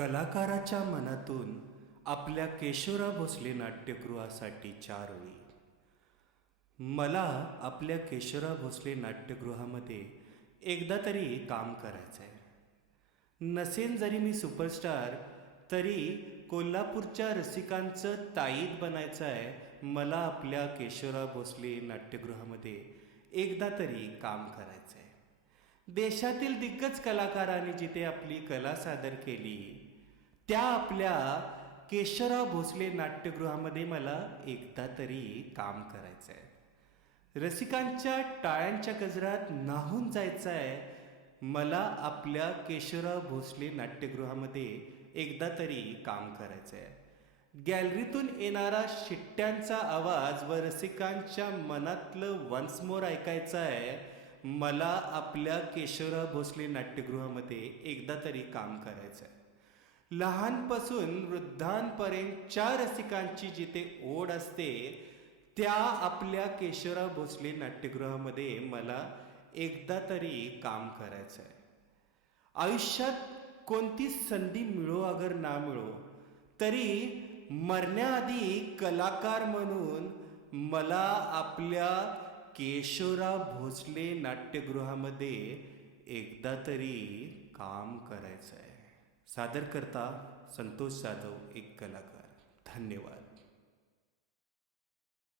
कलाकाराच्या मनातून आपल्या केशवराव भोसले नाट्यगृहासाठी 4 ओळी. मला आपल्या केशवराव भोसले नाट्यगृहामध्ये एकदा तरी काम करायचं आहे. नसेन जरी मी सुपरस्टार, तरी कोल्हापूरच्या रसिकांचं ताईत बनायचं आहे. मला आपल्या केशवराव भोसले नाट्यगृहामध्ये एकदा तरी काम करायचं आहे. देशातील दिग्गज कलाकारांनी जिथे आपली कला सादर केली, त्या आपल्या केशवराव भोसले नाट्यगृहामध्ये मला एकदा तरी काम करायचं आहे. रसिकांच्या टाळ्यांच्या गजरात न्हाऊन जायचं आहे. मला आपल्या केशवराव भोसले नाट्यगृहामध्ये एकदा तरी काम करायचं आहे. गॅलरीतून येणारा शिट्ट्यांचा आवाज व रसिकांच्या मनातलं वन्स मोर ऐकायचं आहे. मला आपल्या केशवराव भोसले नाट्यगृहामध्ये एकदा तरी काम करायचं आहे. लहानपासून वृद्धांपर्यंतच्या रसिकांची जिथे ओढ असते, त्या आपल्या केशवराव भोसले नाट्यगृहामध्ये मला एकदा तरी काम करायचं आहे. आयुष्यात कोणती संधी मिळो अगर ना मिळो, तरी मरण्याआधी कलाकार म्हणून मला आपल्या केशवराव भोसले नाट्यगृहामध्ये एकदा तरी काम करायचं आहे. सादर करता संतोष जाधव, एक कलाकार. धन्यवाद.